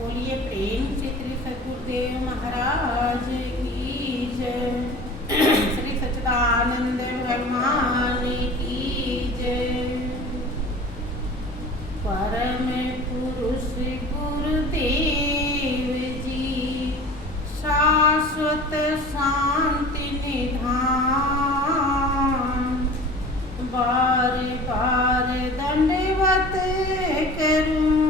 बोलिए प्रेम से श्री सद्गुरुदेव महाराज की जय। श्री सच्चिदानंद भगवान की जय। परम पुरुष गुरुदेव जी शाश्वत शांति निधान, बार बार दंडवत करूं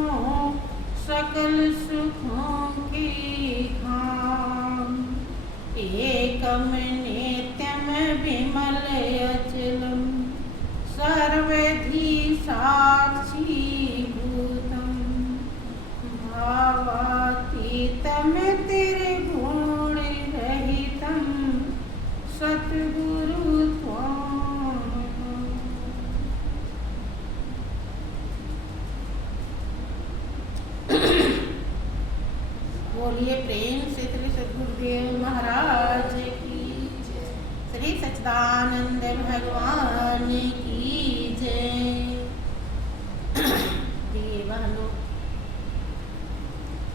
सकल सुखों की खान। एकम नित्यम विमल अचलम सर्वधि साक्षी भूतम, भावातीतम त्रिगुण रहितम सतगुरु त्वां। बोलिए प्रेम से श्री सद्गुरुदेव महाराज की जय। श्री सच्चिदानंद भगवान की जय। प्रिय बहनों,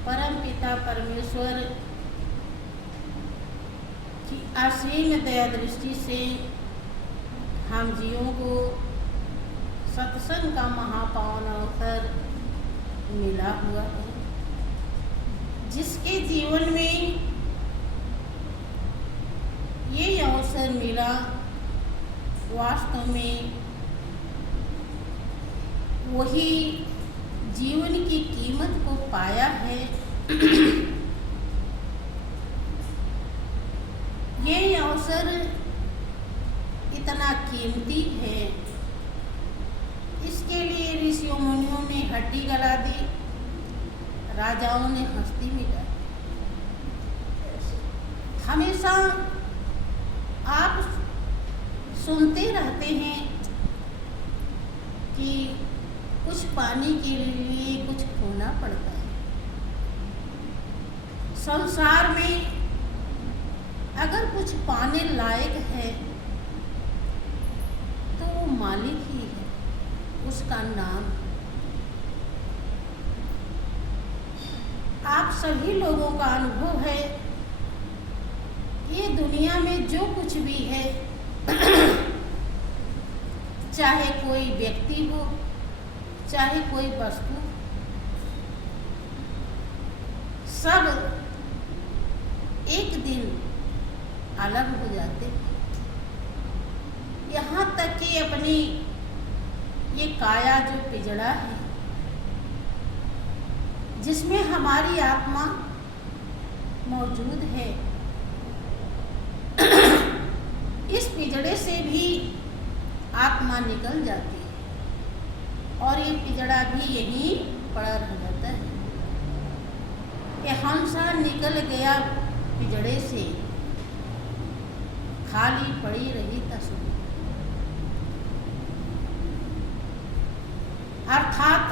परम पिता परमेश्वर की असीम दया दृष्टि से हम जीवों को सत्संग का महापावन अवसर मिला हुआ है, जिसके जीवन में ये अवसर मिला, वास्तव में वही जीवन की कीमत को पाया है। ये अवसर इतना कीमती है, इसके लिए ऋषियों मुनियों ने हड्डी गला दी, राजाओं ने हस्ती मिटा। हमेशा आप सुनते रहते हैं कि कुछ पाने के लिए कुछ खोना पड़ता है। संसार में अगर कुछ पाने लायक है तो वो मालिक ही है, उसका नाम। आप सभी लोगों का अनुभव है, ये दुनिया में जो कुछ भी है, चाहे कोई व्यक्ति हो, चाहे कोई वस्तु, सब एक दिन अलग हो जाते हैं। यहाँ तक कि अपनी ये काया जो पिजड़ा है, जिसमें हमारी आत्मा मौजूद है, इस पिजड़े से भी आत्मा निकल जाती है और ये पिजड़ा भी यहीं पड़ा रह जाता है कि हंसा निकल गया पिजड़े से, खाली पड़ी रही तस्वीर। अर्थात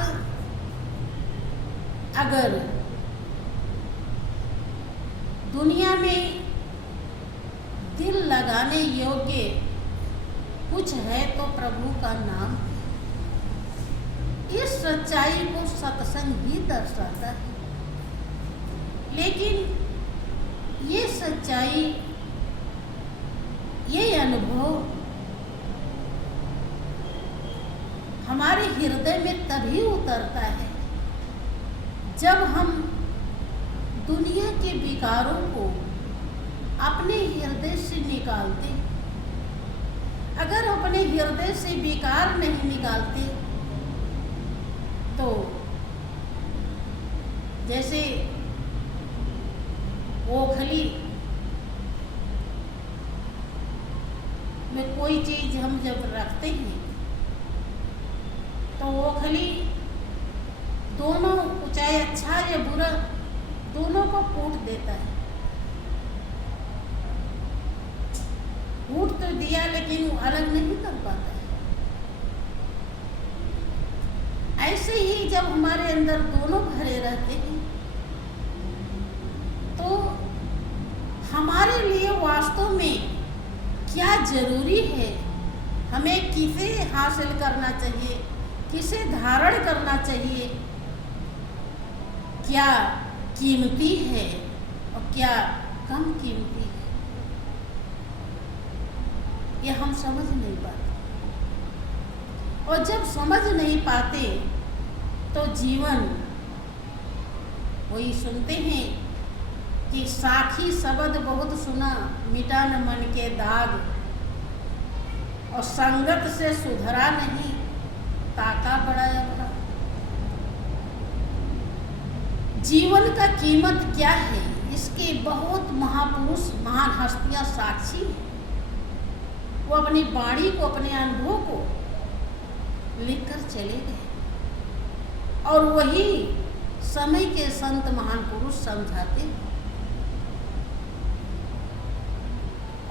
अगर दुनिया में दिल लगाने योग्य कुछ है तो प्रभु का नाम। इस सच्चाई को सत्संग ही दर्शाता है, लेकिन ये सच्चाई, ये अनुभव हमारे हृदय में तभी उतरता है जब हम दुनिया के विकारों को अपने हृदय से निकालते। अगर अपने हृदय से विकार नहीं निकालते तो जैसे ओखली में कोई चीज हम जब रखते हैं तो ओखली दोनों, चाहे अच्छा या बुरा, दोनों को फूट देता है। फूट तो दिया लेकिन वो अलग नहीं कर पाता है। ऐसे ही जब हमारे अंदर दोनों भरे रहते हैं तो हमारे लिए वास्तव में क्या जरूरी है, हमें किसे हासिल करना चाहिए, किसे धारण करना चाहिए, क्या कीमती है और क्या कम कीमती है, ये हम समझ नहीं पाते। और जब समझ नहीं पाते तो जीवन, वही सुनते हैं कि साखी शब्द बहुत सुना, मिटा न मन के दाग, और संगत से सुधरा नहीं, ताका बढ़ाया अपना। जीवन का कीमत क्या है, इसके बहुत महापुरुष महान हस्तियां साक्षी हैं। वो अपनी वाणी को, अपने अनुभव को लिखकर चले गए, और वही समय के संत महान पुरुष समझाते हैं।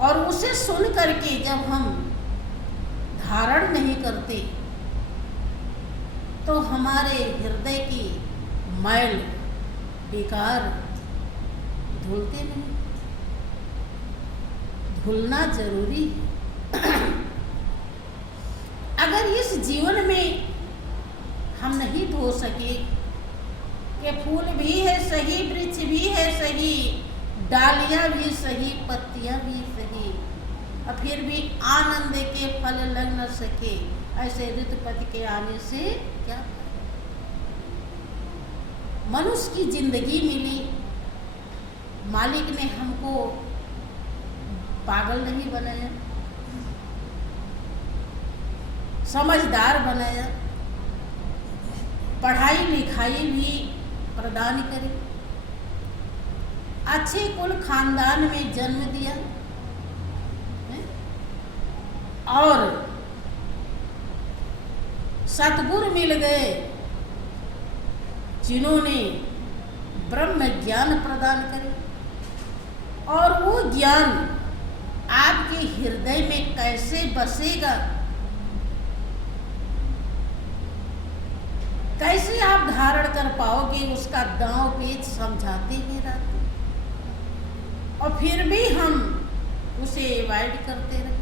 और उसे सुन करके जब हम धारण नहीं करते तो हमारे हृदय की मैल बेकार धुलते नहीं। धुलना जरूरी है। अगर इस जीवन में हम नहीं धो सके कि फूल भी है सही, वृक्ष भी है सही, डालियां भी सही, पत्तियां भी सही, और फिर भी आनंद के फल लग न सके, ऐसे ऋतुपति के आने से क्या फायदा। मनुष्य की जिंदगी मिली, मालिक ने हमको पागल नहीं बनाया, समझदार बनाया, पढ़ाई लिखाई भी प्रदान करे, अच्छे कुल खानदान में जन्म दिया, और सतगुरु मिल गए जिन्होंने ब्रह्म ज्ञान प्रदान करे। और वो ज्ञान आपके हृदय में कैसे बसेगा, कैसे आप धारण कर पाओगे, उसका दांव पेच समझाते ही रहते, और फिर भी हम उसे अवॉइड करते रहे।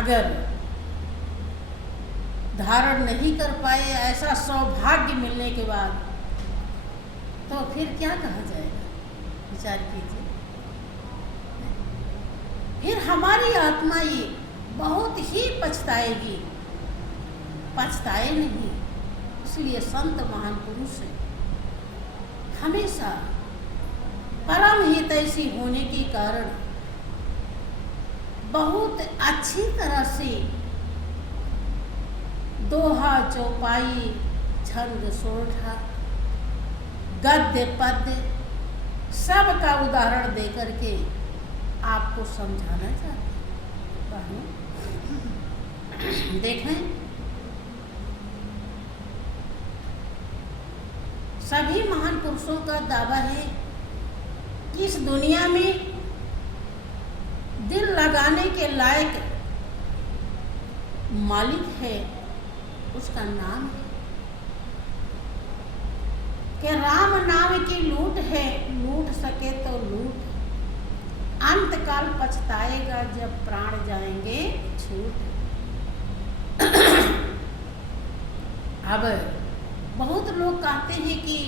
अगर धारण नहीं कर पाए ऐसा सौभाग्य मिलने के बाद, तो फिर क्या कहा जाएगा, विचार कीजिए। फिर हमारी आत्मा ये बहुत ही पछताएगी, पछताए नहीं। इसलिए संत महान पुरुष हमेशा परम हितैषी होने के कारण बहुत अच्छी तरह से दोहा, चौपाई, छंद, सोरठा, गद्य, पद्य सब का उदाहरण दे करके आपको समझाना चाहते हैं। देखें, सभी महान पुरुषों का दावा है कि इस दुनिया में दिल लगाने के लायक मालिक है, उसका नाम है कि राम नाम की लूट है, लूट सके तो लूट, अंत काल पछताएगा जब प्राण जाएंगे छूट। अब बहुत लोग कहते हैं कि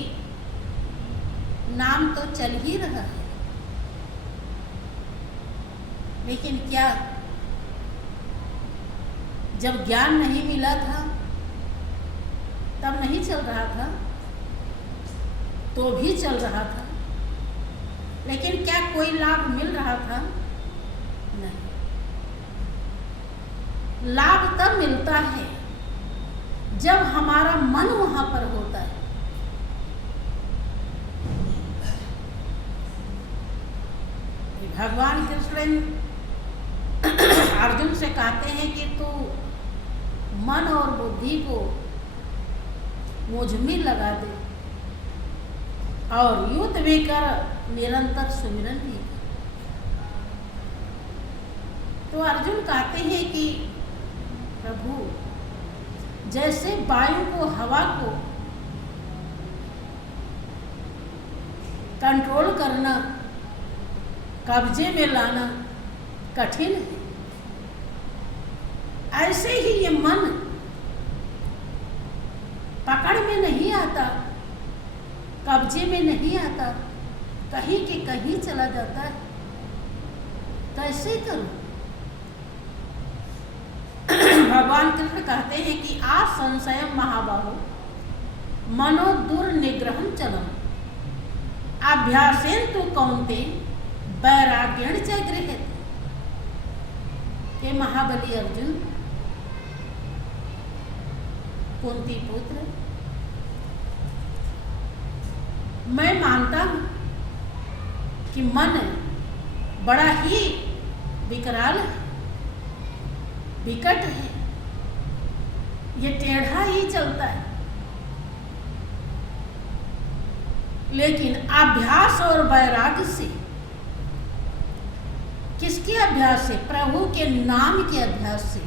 नाम तो चल ही रहा है, लेकिन क्या जब ज्ञान नहीं मिला था तब नहीं चल रहा था? तो भी चल रहा था, लेकिन क्या कोई लाभ मिल रहा था? नहीं। लाभ तब मिलता है जब हमारा मन वहां पर होता है। भगवान कृष्ण अर्जुन से कहते हैं कि तू मन और बुद्धि को मुझ में लगा दे और युद्ध भी कर, निरंतर सुमिरन भी कर। तो अर्जुन कहते हैं कि प्रभु, जैसे वायु को, हवा को कंट्रोल करना, कब्जे में लाना कठिन है, ऐसे ही ये मन पकड़ में नहीं आता, कब्जे में नहीं आता, कहीं के कहीं चला जाता है, कैसे करूं? भगवान कृष्ण कहते हैं कि आ संशयम महाबाहो मनो दुर्निग्रहम चलम अभ्यासेन तु कौन्ते वैराग्येण च गृह्यते। के महाबली अर्जुन, कुंती पुत्र, मैं मानता हूं कि मन बड़ा ही विकराल है, विकट है, ये टेढ़ा ही चलता है, लेकिन अभ्यास और वैराग्य से, किसके अभ्यास से? प्रभु के नाम के अभ्यास से,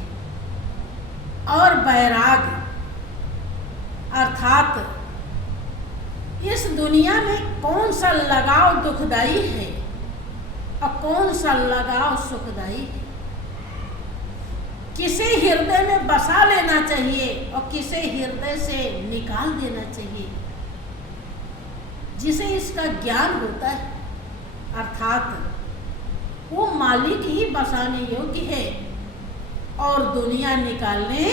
और वैराग्य अर्थात इस दुनिया में कौन सा लगाव दुखदाई है और कौन सा लगाव सुखदाई है, किसे हृदय में बसा लेना चाहिए और किसे हृदय से निकाल देना चाहिए। जिसे इसका ज्ञान होता है, अर्थात वो मालिक ही बसाने योग्य है और दुनिया निकालने,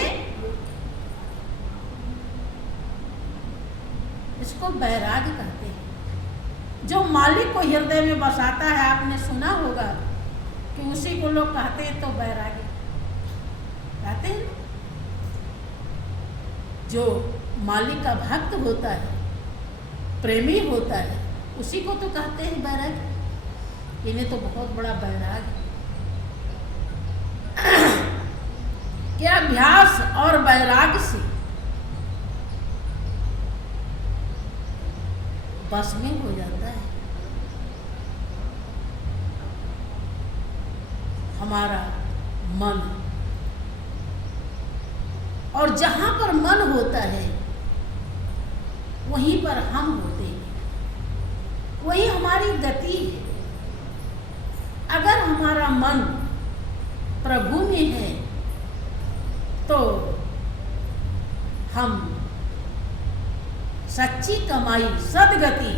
इसको वैराग्य कहते हैं। जो मालिक को हृदय में बसाता है, आपने सुना होगा कि उसी को लोग कहते हैं तो वैराग्य कहते हैं। जो मालिक का भक्त होता है, प्रेमी होता है, उसी को तो कहते हैं वैराग्य। इन्हें तो बहुत बड़ा वैराग्य कि अभ्यास और वैराग्य से बस में हो जाता है हमारा मन, और जहां पर मन होता है वहीं पर हम होते हैं, वही हमारी गति है। अगर हमारा मन प्रभु में है तो हम सच्ची कमाई, सदगति,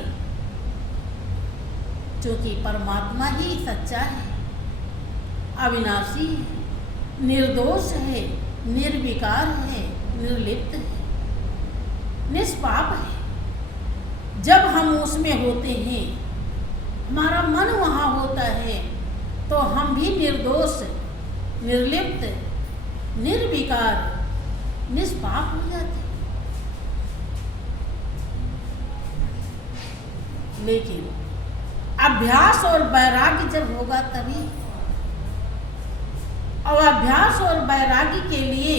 क्योंकि परमात्मा ही सच्चा है, अविनाशी है, निर्दोष है, निर्विकार है, निर्लिप्त है, निष्पाप है। जब हम उसमें होते हैं, हमारा मन वहाँ होता है, तो हम भी निर्दोष, निर्लिप्त, निर्विकार, निष्पाप हो जाते हैं। लेकिन अभ्यास और वैराग्य जब होगा तभी, और अभ्यास और वैराग्य के लिए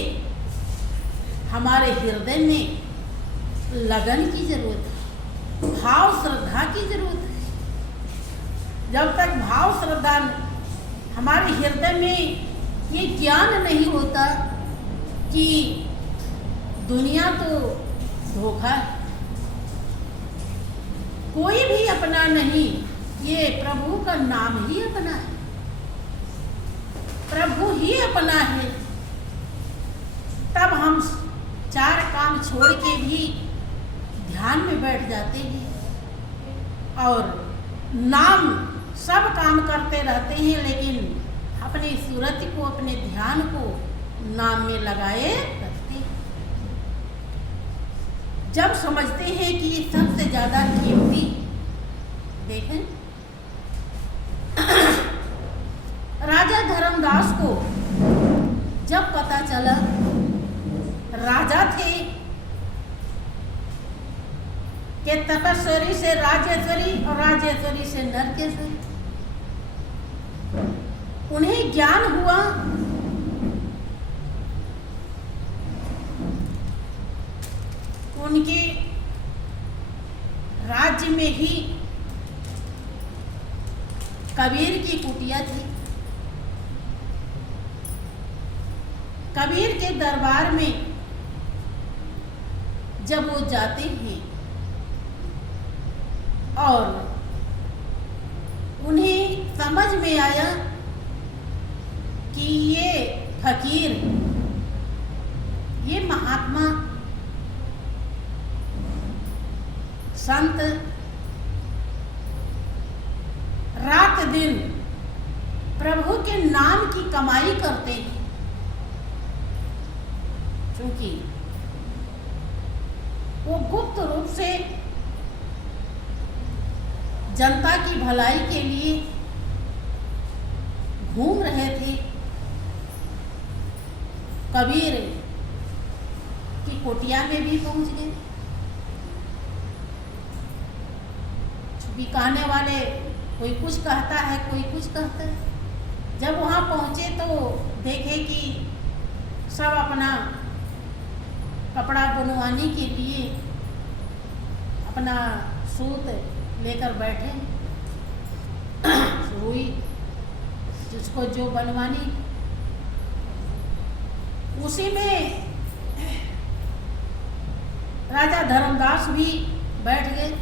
हमारे हृदय में लगन की जरूरत है, भाव श्रद्धा की जरूरत है। जब तक भाव श्रद्धा हमारे हृदय में ये ज्ञान नहीं होता कि दुनिया तो धोखा है, कोई भी अपना नहीं, ये प्रभु का नाम ही अपना है, प्रभु ही अपना है, तब हम चार काम छोड़ के भी ध्यान में बैठ जाते हैं और नाम सब काम करते रहते हैं, लेकिन अपनी सूरत को, अपने ध्यान को नाम में लगाए रखते हैं। जब समझते हैं कि ये सबसे ज्यादा कीमती, देखें राजा धर्मदास को जब पता चला, राजा थे कि तपस्वी से राजेश्वरी और राजेश्वरी से नरकेश्वरी, उन्हें ज्ञान हुआ उनके राज्य में ही कबीर की कुटिया थी। कबीर के दरबार में जब वो जाते हैं और उन्हें समझ में आया कि ये फकीर, ये महात्मा संत रात दिन प्रभु के नाम की कमाई करते हैं, क्योंकि वो गुप्त रूप से जनता की भलाई के लिए घूम रहे थे। कबीर की कुटिया में भी पहुंच गए। बिकाने वाले कोई कुछ कहता है, कोई कुछ कहता है। जब वहां पहुंचे तो देखे कि सब अपना कपड़ा बुनवाने के लिए अपना सूत लेकर बैठे। रुई जिसको जो बनवानी, उसी में राजा धर्मदास भी बैठ गए।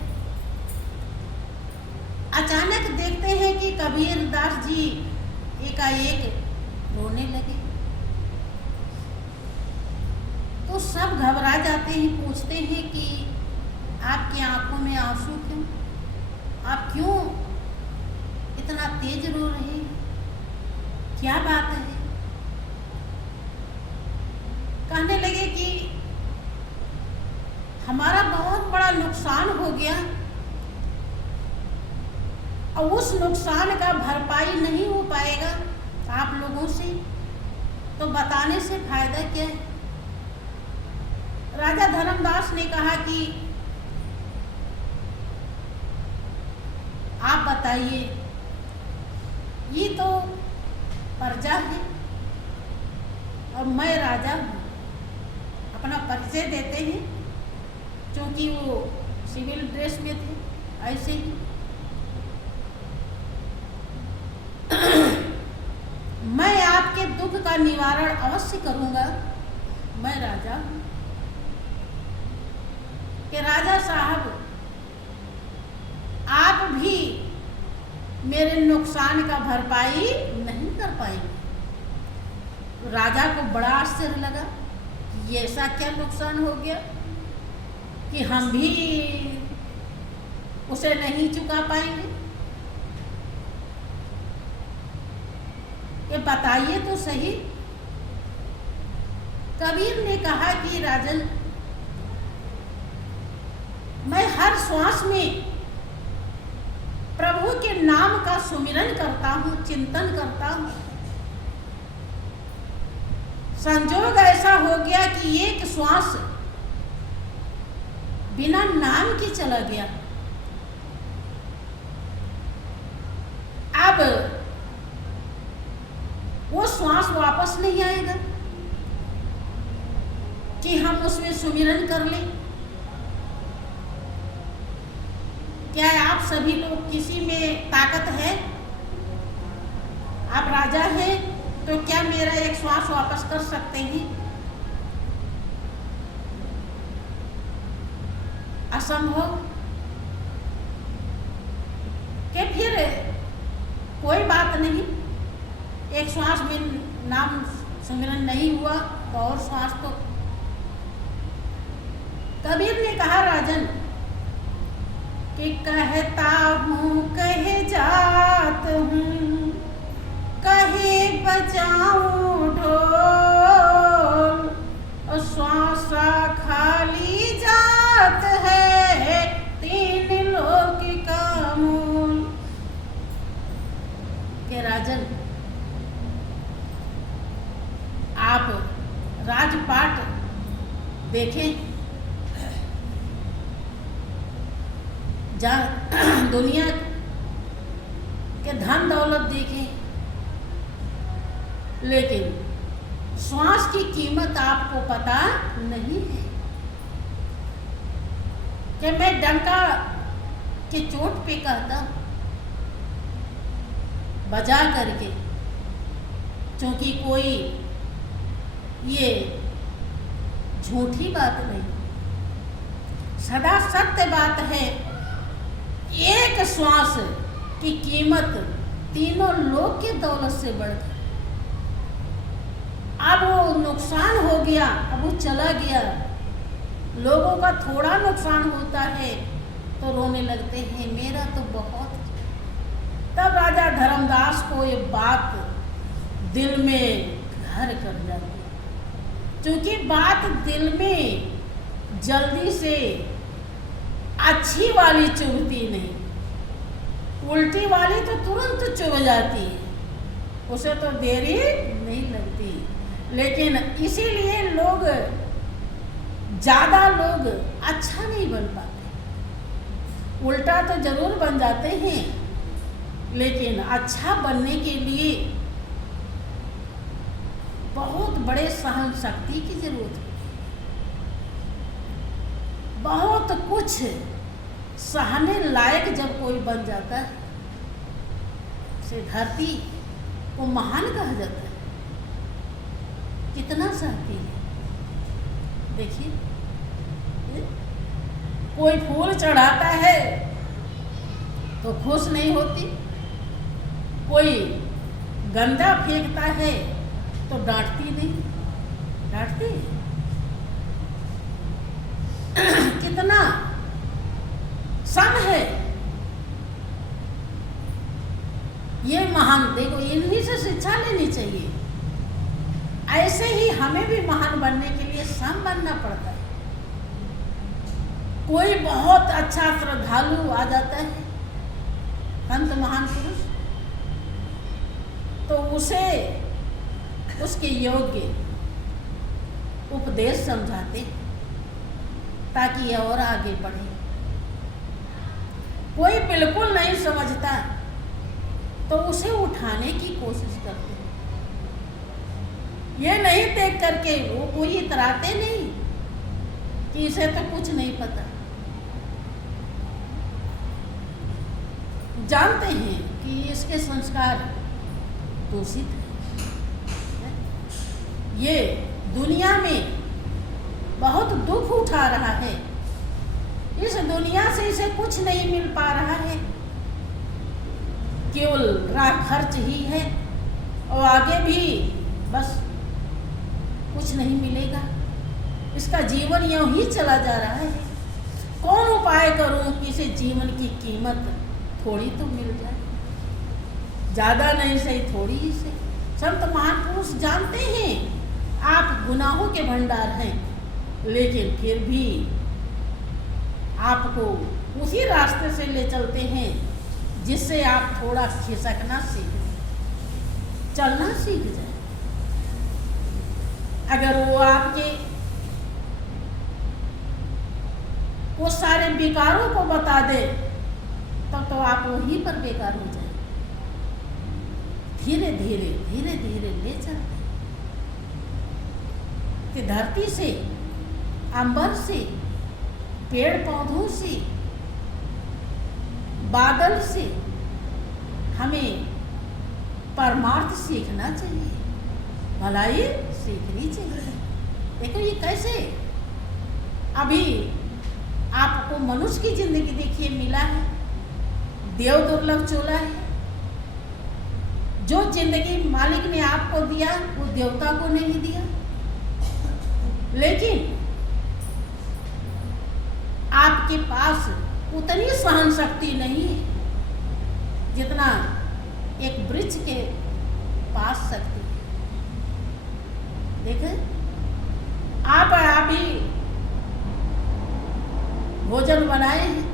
अचानक देखते हैं कि कबीर दास जी एकाएक रोने लगे। तो सब घबरा जाते हैं, पूछते हैं कि आपकी आंखों में आंसू क्यों, आप क्यों इतना तेज रो रहे हैं, क्या बात है? कहने लगे कि हमारा बहुत बड़ा नुकसान हो गया और उस नुकसान का भरपाई नहीं हो पाएगा आप लोगों से, तो बताने से फायदा क्या है? राजा धर्मदास ने कहा कि आप बताइए, ये तो प्रजा है और मैं राजा हूँ। अपना परिचय देते हैं, क्योंकि वो सिविल ड्रेस में थे। ऐसे ही मैं आपके दुख का निवारण अवश्य करूंगा, मैं राजा हूं। कि राजा साहब, आप भी मेरे नुकसान का भरपाई नहीं कर पाएंगे। राजा को बड़ा आश्चर्य लगा कि ये ऐसा क्या नुकसान हो गया कि हम भी उसे नहीं चुका पाएंगे। ये बताइए तो सही। कबीर ने कहा कि राजन, मैं हर श्वास में प्रभु के नाम का सुमिरन करता हूँ, चिंतन करता हूँ। संजोग ऐसा हो गया कि एक श्वास बिना नाम के चला गया। अब वो श्वास वापस नहीं आएगा कि हम उसमें सुमिरन कर लें। क्या आप सभी लोग, किसी में ताकत है? आप राजा हैं तो क्या मेरा एक श्वास वापस कर सकते हैं? असंभव। कि फिर कोई बात नहीं, एक श्वास में नाम सुमिरन नहीं हुआ तो और श्वास तो। कबीर ने कहा राजन कि कहता हूँ कहे जात हूँ, कहे बजाऊं ढोल, और श्वासा खाली जात है, तीन लोक का मूल। के राजन, आप राजपाट देखें, दुनिया के धन दौलत देखें, लेकिन श्वास की कीमत आपको पता नहीं है। कि मैं डंका के चोट पे कहता हूं, बजा करके, क्योंकि कोई ये झूठी बात नहीं, सदा सत्य बात है। एक श्वास की कीमत तीनों लोक की दौलत से बढ़कर। अब वो नुकसान हो गया, अब वो चला गया। लोगों का थोड़ा नुकसान होता है तो रोने लगते हैं, मेरा तो बहुत। तब राजा धर्मदास को ये बात दिल में घर कर जाती, क्योंकि बात दिल में जल्दी से अच्छी वाली चुभती नहीं, उल्टी वाली तो तुरंत चुभ जाती है, उसे तो देरी नहीं लगती। लेकिन इसीलिए लोग ज़्यादा लोग अच्छा नहीं बन पाते, उल्टा तो जरूर बन जाते हैं, लेकिन अच्छा बनने के लिए बहुत बड़े सहन शक्ति की जरूरत है। बहुत कुछ सहने लायक जब कोई बन जाता है, से धरती को महान कहा जाता है। कितना सहती है, देखिए, कोई फूल चढ़ाता है तो खुश नहीं होती, कोई गंदा फेंकता है तो डांटती नहीं, डांटती कितना सम है ये महान। देखो, इन्हीं से शिक्षा लेनी चाहिए। ऐसे ही हमें भी महान बनने के लिए सम बनना पड़ता है। कोई बहुत अच्छा श्रद्धालु आ जाता है, संत महान पुरुष, तो उसे उसके योग्य उपदेश समझाते ताकि यह और आगे बढ़े। कोई बिल्कुल नहीं समझता तो उसे उठाने की कोशिश करते, ये नहीं देख करके वो कोई इतराते नहीं कि इसे तो कुछ नहीं पता। जानते हैं कि इसके संस्कार दूषित है, ये दुनिया में बहुत दुख उठा रहा है, इस दुनिया से इसे कुछ नहीं मिल पा रहा है, केवल राह खर्च ही है, और आगे भी बस कुछ नहीं मिलेगा, इसका जीवन यूं ही चला जा रहा है। कौन उपाय करूं कि इसे जीवन की कीमत थोड़ी तो मिल जाए, ज़्यादा नहीं सही थोड़ी ही से। संत महान पुरुष जानते हैं आप गुनाहों के भंडार हैं, लेकिन फिर भी आपको उसी रास्ते से ले चलते हैं जिससे आप थोड़ा खिसकना सीख जाए, चलना सीख जाए। अगर वो आपके वो सारे विकारों को बता दे तब तो आप वहीं पर बेकार हो जाए। धीरे धीरे धीरे धीरे ले चलते कि धरती से, अंबर से, पेड़ पौधों से, बादल से हमें परमार्थ सीखना चाहिए, भलाई सीखनी चाहिए। देखो ये कैसे, अभी आपको मनुष्य की जिंदगी देखिए मिला है, देव दुर्लभ चोला है। जो जिंदगी मालिक ने आपको दिया वो देवता को नहीं दिया, लेकिन आपके पास उतनी सहन शक्ति नहीं है जितना एक वृक्ष के पास शक्ति है। देखें, आप अभी भोजन बनाए हैं,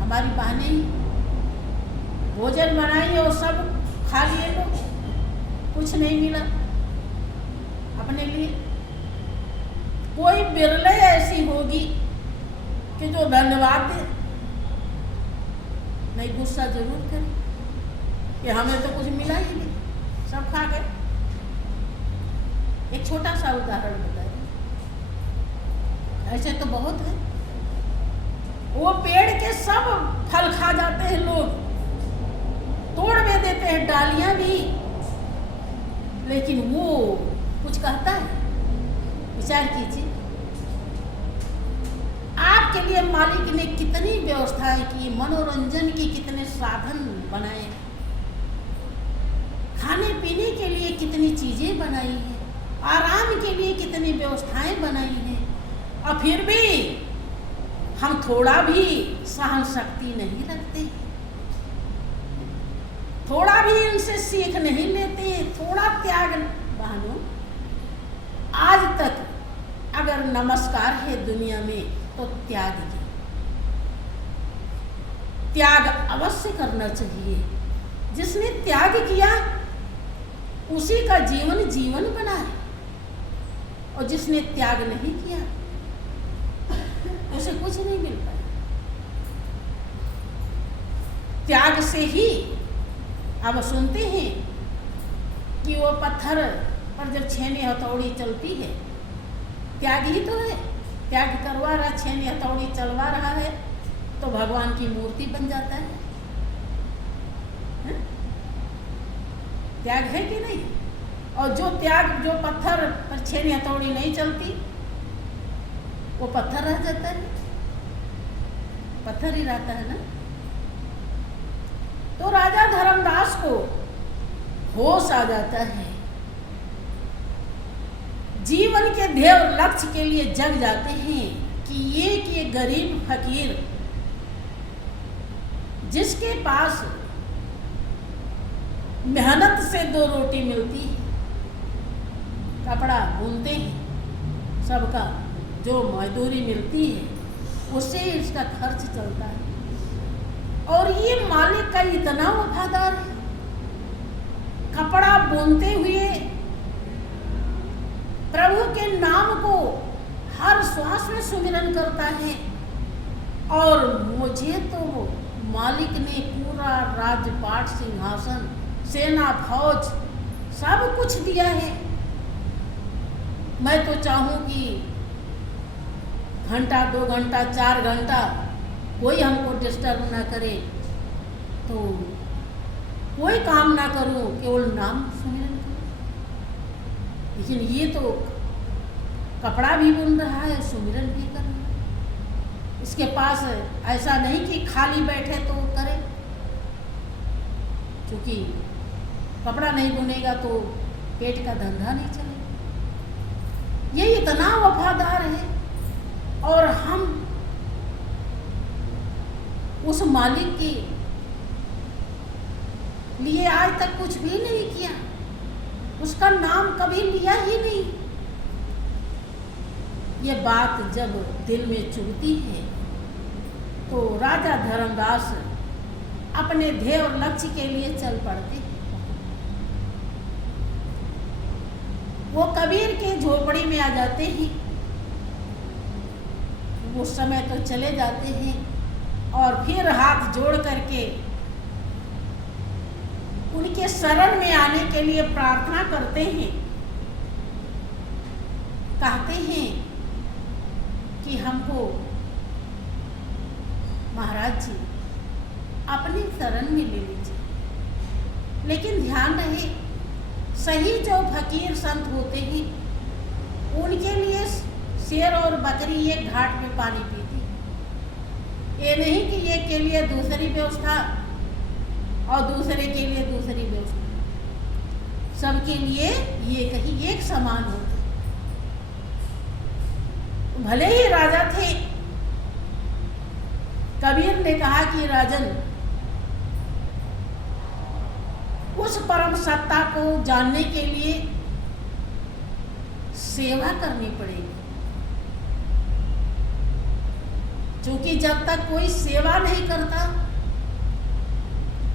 हमारी बहनें भोजन बनाई और सब खा लिए, लोग कुछ नहीं मिला अपने लिए। कोई बिरले ऐसी होगी कि जो धन्यवाद दे, नहीं गुस्सा जरूर करे कि हमें तो कुछ मिला ही नहीं, सब खा गए। एक छोटा सा उदाहरण बताइए, ऐसे तो बहुत है। वो पेड़ के सब फल खा जाते हैं, लोग तोड़ में देते हैं डालियां भी, लेकिन वो कुछ कहता है? विचार कीजिए, आपके लिए मालिक ने कितनी व्यवस्थाएं की, मनोरंजन की कितने साधन बनाए, खाने पीने के लिए कितनी चीजें बनाई हैं, आराम के लिए कितनी व्यवस्थाएं बनाई हैं, और फिर भी हम थोड़ा भी सहन शक्ति नहीं रखते, थोड़ा भी इनसे सीख नहीं लेते, थोड़ा त्याग। बहनों, आज तक अगर नमस्कार है दुनिया में तो त्याग की, त्याग अवश्य करना चाहिए। जिसने त्याग किया उसी का जीवन जीवन बना है, और जिसने त्याग नहीं किया उसे कुछ नहीं मिल पाया। त्याग से ही अब सुनते हैं कि वो पत्थर पर जब छेनी हथौड़ी चलती है, त्याग ही तो है। त्याग करवा रहा, छेनी हथौड़ी चलवा रहा है, तो भगवान की मूर्ति बन जाता है। त्याग है कि नहीं? और जो त्याग, जो पत्थर पर छेनी हथौड़ी नहीं चलती, वो पत्थर रह जाता है, पत्थर ही रहता है ना। तो राजा धर्मदास को होश आ जाता है, जीवन के ध्येय और लक्ष्य के लिए जग जाते हैं कि ये गरीब फकीर जिसके पास मेहनत से 2 रोटी मिलती है, कपड़ा बुनते हैं, सबका जो मजदूरी मिलती है उससे इसका खर्च चलता है, और ये मालिक का इतना वफादार है, कपड़ा बुनते हुए प्रभु के नाम को हर श्वास में सुमिरन करता है। और मुझे तो मालिक ने पूरा राजपाट, सिंहासन, सेना, फौज सब कुछ दिया है। मैं तो चाहूं कि घंटा, 2 घंटा, 4 घंटा कोई हमको डिस्टर्ब ना करे, तो कोई काम ना करूं, केवल नाम सुमिरन करूं। लेकिन ये तो कपड़ा भी बुन रहा है, सुमिरन भी कर रहा है। इसके पास ऐसा नहीं कि खाली बैठे तो करे, क्योंकि कपड़ा नहीं बुनेगा तो पेट का धंधा नहीं चलेगा। ये इतना वफादार है, और हम उस मालिक के लिए आज तक कुछ भी नहीं किया, उसका नाम कभी लिया ही नहीं। ये बात जब दिल में चुभती है तो राजा धर्मदास अपने ध्येय और लक्ष्य के लिए चल पड़ते हैं। वो कबीर के झोपड़ी में आ जाते हैं, उस समय तो चले जाते हैं, और फिर हाथ जोड़ करके उनके शरण में आने के लिए प्रार्थना करते हैं। कहते हैं कि हमको महाराज जी अपनी शरण में ले लीजिए, लेकिन ध्यान रहे सही जो फकीर संत होते हैं उनके लिए शेर और बकरी एक घाट पे पानी पीती, ये नहीं कि एक के लिए दूसरी व्यवस्था और दूसरे के लिए दूसरी व्यवस्था, सबके लिए ये कहीं एक समान होते। भले ही राजा थे, कबीर ने कहा कि राजन, उस परम सत्ता को जानने के लिए सेवा करनी पड़ेगी, क्योंकि जब तक कोई सेवा नहीं करता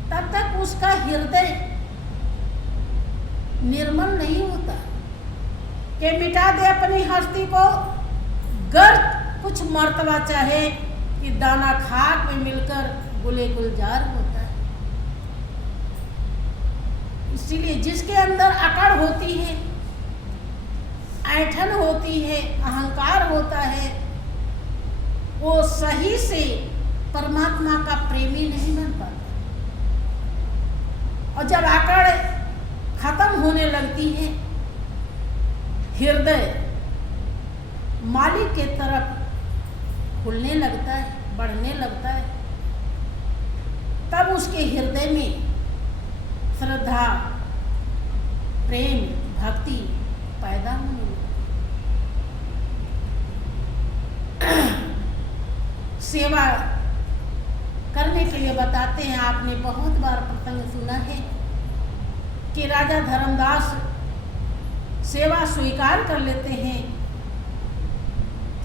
तब तक उसका हृदय निर्मल नहीं होता। कि मिटा दे अपनी हस्ती को, गर कुछ मर्तबा चाहे कि दाना खाक में मिलकर गुले गुलजार होता है। इसीलिए जिसके अंदर अकड़ होती है, ऐंठन होती है, अहंकार होता है, वो सही से परमात्मा का प्रेमी नहीं बन पाता। और जब अकड़ खत्म होने लगती है, हृदय मालिक के तरफ खुलने लगता है, बढ़ने लगता है, तब उसके हृदय में श्रद्धा, प्रेम, भक्ति पैदा होने लगती। सेवा करने के लिए बताते हैं। आपने बहुत बार प्रसंग सुना है कि राजा धर्मदास सेवा स्वीकार कर लेते हैं,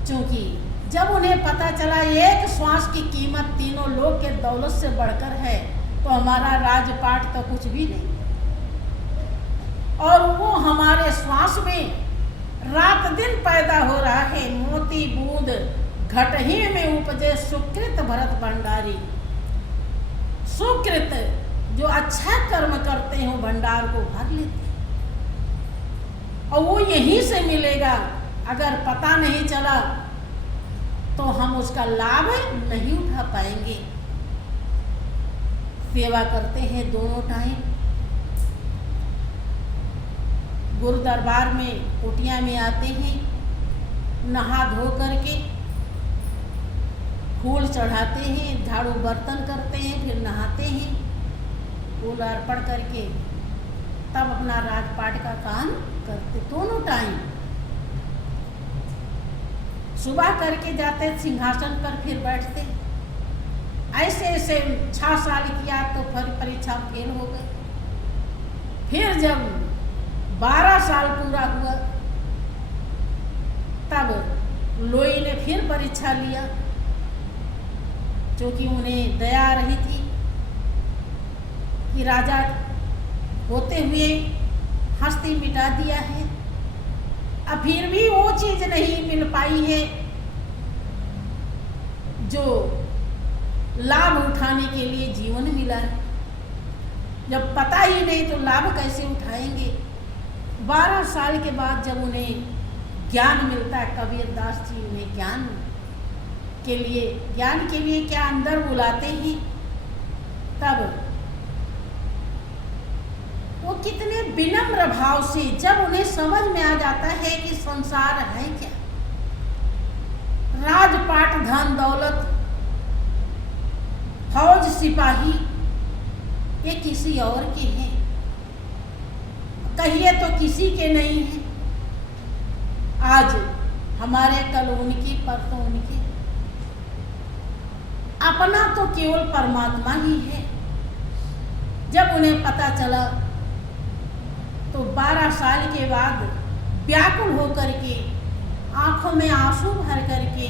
क्योंकि जब उन्हें पता चला एक श्वास की कीमत तीनों लोग के दौलत से बढ़कर है, तो हमारा राजपाट तो कुछ भी नहीं, और वो हमारे श्वास में रात दिन पैदा हो रहा है। मोती बूंद घटही में उपजे सुकृत भरत भंडारी। सुकृत जो अच्छा कर्म करते हैं वो भंडार को भर लेते हैं, और वो यहीं से मिलेगा। अगर पता नहीं चला तो हम उसका लाभ नहीं उठा पाएंगे। सेवा करते हैं दोनों टाइम। गुरु दरबार में कुटिया में आते हैं, नहा धो करके फूल चढ़ाते हैं, झाड़ू बर्तन करते हैं, फिर नहाते हैं, फूल अर्पण करके तब अपना राजपाट का काम करते दोनों टाइम। सुबह करके जाते सिंहासन पर, फिर बैठते। ऐसे ऐसे 6 साल किया तो फिर परीक्षा फेल हो गए। फिर जब 12 साल पूरा हुआ तब लोई ने फिर परीक्षा लिया, क्योंकि उन्हें दया आ रही थी कि राजा होते हुए हस्ती मिटा दिया है, अब फिर भी वो चीज नहीं मिल पाई है जो लाभ उठाने के लिए जीवन मिला है। जब पता ही नहीं तो लाभ कैसे उठाएंगे। 12 साल के बाद जब उन्हें ज्ञान मिलता है, कबीरदास जी उन्हें ज्ञान के लिए क्या अंदर बुलाते हैं, तब वो कितने विनम्र भाव से, जब उन्हें समझ में आ जाता है कि संसार है क्या, राजपाट धन दौलत फौज सिपाही ये किसी और के हैं, कहिए तो किसी के नहीं है। आज हमारे कल उनकी परसों उनके, अपना तो केवल परमात्मा ही है। जब उन्हें पता चला तो 12 साल के बाद व्याकुल होकर के आंखों में आंसू भर करके